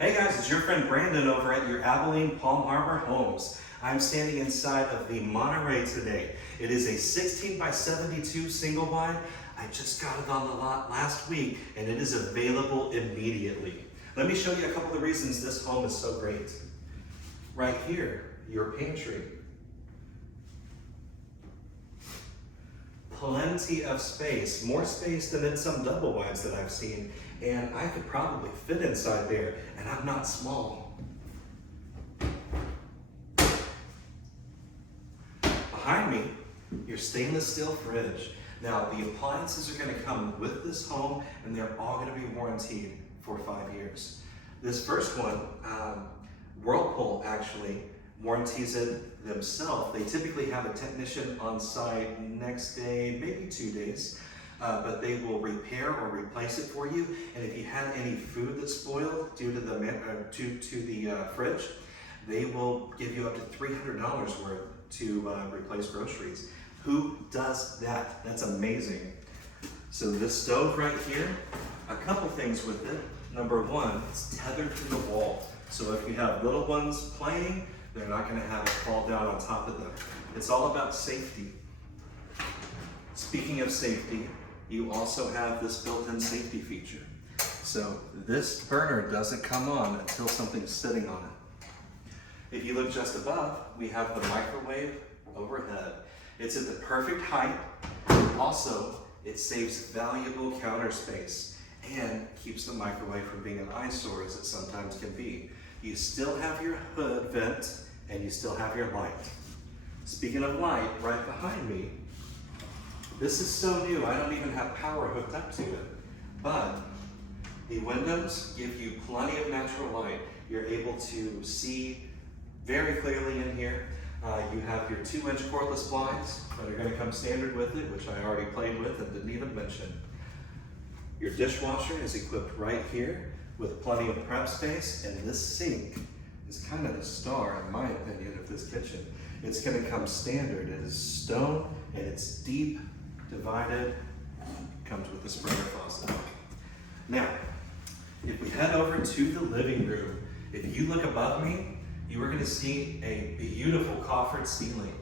Hey guys, it's your friend Brandon over at your Abilene Palm Harbor Homes. I'm standing inside of the Monterey today. It is a 16 by 72 single wide. I just got it on the lot last week and it is available immediately. Let me show you a couple of reasons this home is so great. Right here, your pantry. Plenty of space, more space than in some double wides that I've seen, and I could probably fit inside there, and I'm not small. Behind me, your stainless steel fridge. Now, the appliances are going to come with this home, and they're all going to be warranted for 5 years. This first one, Whirlpool actually warranties it themselves. They typically have a technician on site next day, maybe 2 days, but they will repair or replace it for you. And if you had any food that's spoiled due to the fridge, they will give you up to $300 worth to replace groceries. Who does that? That's amazing. So this stove right here, a couple things with it. Number one, it's tethered to the wall. So if you have little ones playing, they're not going to have it fall down on top of them. It's all about safety. Speaking of safety, you also have this built-in safety feature. So this burner doesn't come on until something's sitting on it. If you look just above, we have the microwave overhead. It's at the perfect height. Also, it saves valuable counter space and keeps the microwave from being an eyesore as it sometimes can be. You still have your hood vent and you still have your light. Speaking of light, right behind me, this is so new, I don't even have power hooked up to it. But the windows give you plenty of natural light. You're able to see very clearly in here. You have your 2-inch cordless blinds that are going to come standard with it, which I already played with and didn't even mention. Your dishwasher is equipped right here with plenty of prep space, and this sink is kind of the star, in my opinion, of this kitchen. It's going to come standard. It is stone and it's deep, divided, comes with the sprayer faucet. Now, if we head over to the living room, if you look above me, you are going to see a beautiful coffered ceiling,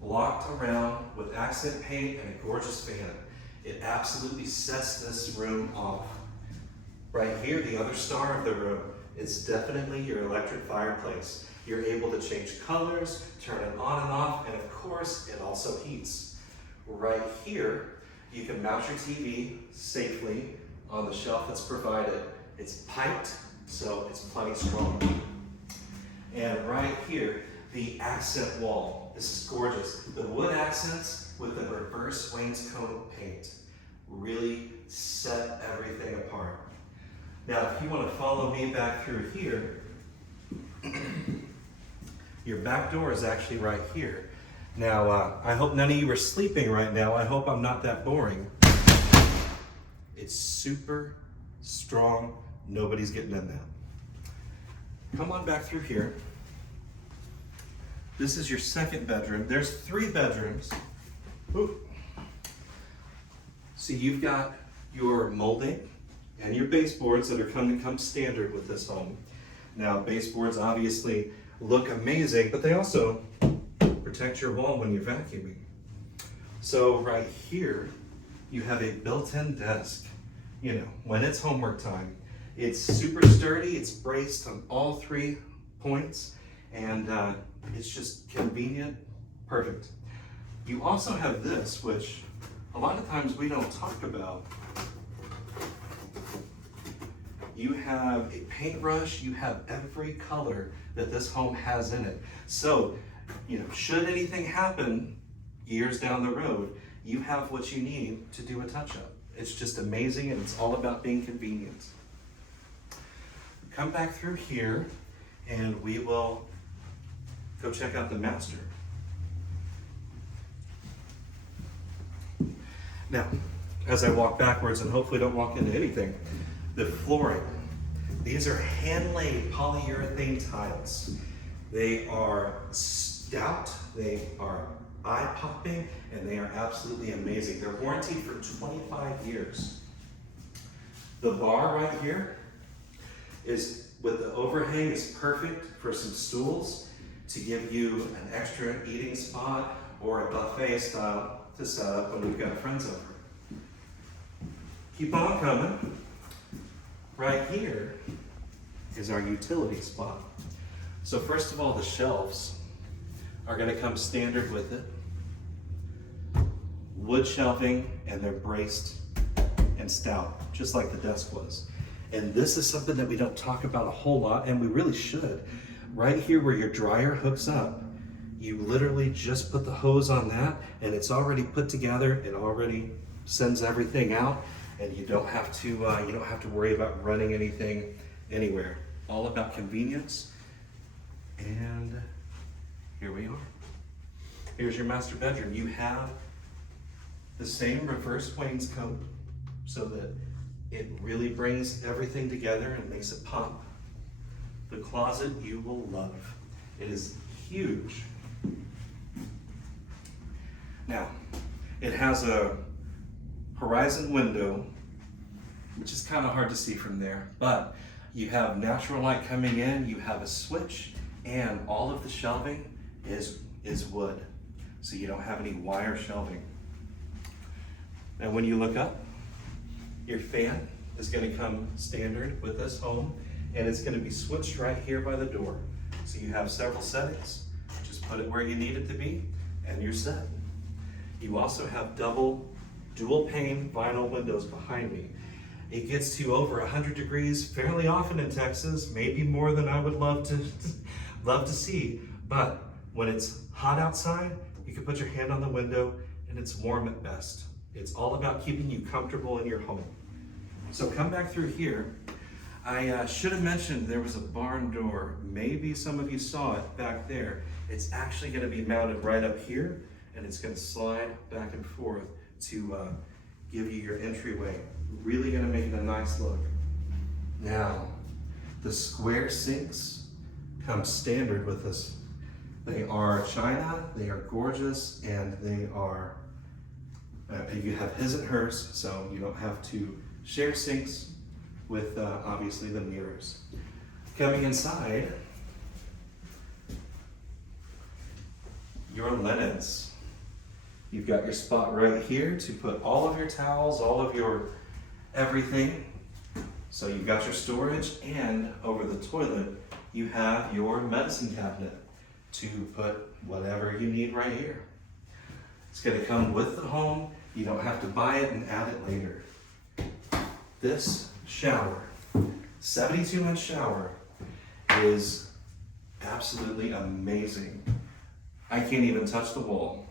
blocked around with accent paint and a gorgeous fan. It absolutely sets this room off. Right here, the other star of the room is definitely your electric fireplace. You're able to change colors, turn it on and off, and of course, it also heats. Right here, you can mount your TV safely on the shelf that's provided. It's piped, so it's plenty strong. And right here, the accent wall. This is gorgeous. The wood accents with the reverse wainscot paint really set everything apart. Now, if you want to follow me back through here, your back door is actually right here. Now, I hope none of you are sleeping right now. I hope I'm not that boring. It's super strong. Nobody's getting in that. Come on back through here. This is your second bedroom. There's 3 bedrooms. Ooh. So you've got your molding and your baseboards that are going to come standard with this home. Now, baseboards obviously look amazing, but they also protect your wall when you're vacuuming. So right here, you have a built-in desk. You know, when it's homework time, it's super sturdy, it's braced on all 3 points, and it's just convenient, perfect. You also have this, which a lot of times we don't talk about. You have a paintbrush, you have every color that this home has in it. So, you know, should anything happen years down the road, you have what you need to do a touch-up. It's just amazing, and it's all about being convenient. Come back through here and we will go check out the master. Now, as I walk backwards and hopefully don't walk into anything, the flooring. These are hand-laid polyurethane tiles. They are stout, they are eye-popping, and they are absolutely amazing. They're warranted for 25 years. The bar right here is with the overhang is perfect for some stools to give you an extra eating spot or a buffet style to set up when we've got friends over. Keep on coming. Right here is our utility spot. So first of all, the shelves are going to come standard with it. Wood shelving, and they're braced and stout, just like the desk was. And this is something that we don't talk about a whole lot, and we really should. Right here where your dryer hooks up, you literally just put the hose on that, and it's already put together. It already sends everything out, and you don't have to worry about running anything anywhere. All about convenience. And here we are. Here's your master bedroom. You have the same reverse wainscot so that it really brings everything together and makes it pop. The closet you will love. It is huge. Now, it has a horizon window, which is kind of hard to see from there, but you have natural light coming in, you have a switch, and all of the shelving is wood. So you don't have any wire shelving. And when you look up, your fan is going to come standard with this home, and it's going to be switched right here by the door. So you have several settings. Just put it where you need it to be, and you're set. You also have double dual pane vinyl windows behind me. It gets to over 100 degrees fairly often in Texas, maybe more than I would love to see. But when it's hot outside, you can put your hand on the window and it's warm at best. It's all about keeping you comfortable in your home. So come back through here. I should have mentioned there was a barn door. Maybe some of you saw it back there. It's actually going to be mounted right up here, and it's going to slide back and forth to give you your entryway. Really going to make it a nice look. Now, the square sinks come standard with this. They are china, they are gorgeous, and they are, you have his and hers, so you don't have to share sinks with obviously the mirrors. Coming inside, your linens. You've got your spot right here to put all of your towels, all of your everything. So you've got your storage, and over the toilet, you have your medicine cabinet to put whatever you need right here. It's going to come with the home. You don't have to buy it and add it later. This shower, 72-inch shower, is absolutely amazing. I can't even touch the wall.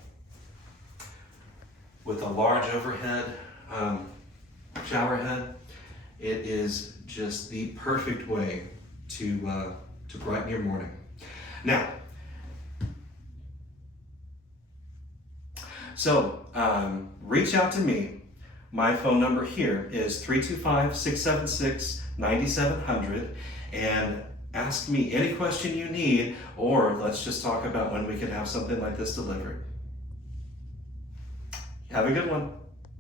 With a large overhead shower head, it is just the perfect way to brighten your morning. Now, so reach out to me. My phone number here is 325-676-9700, and ask me any question you need, or let's just talk about when we can have something like this delivered. Have a good one.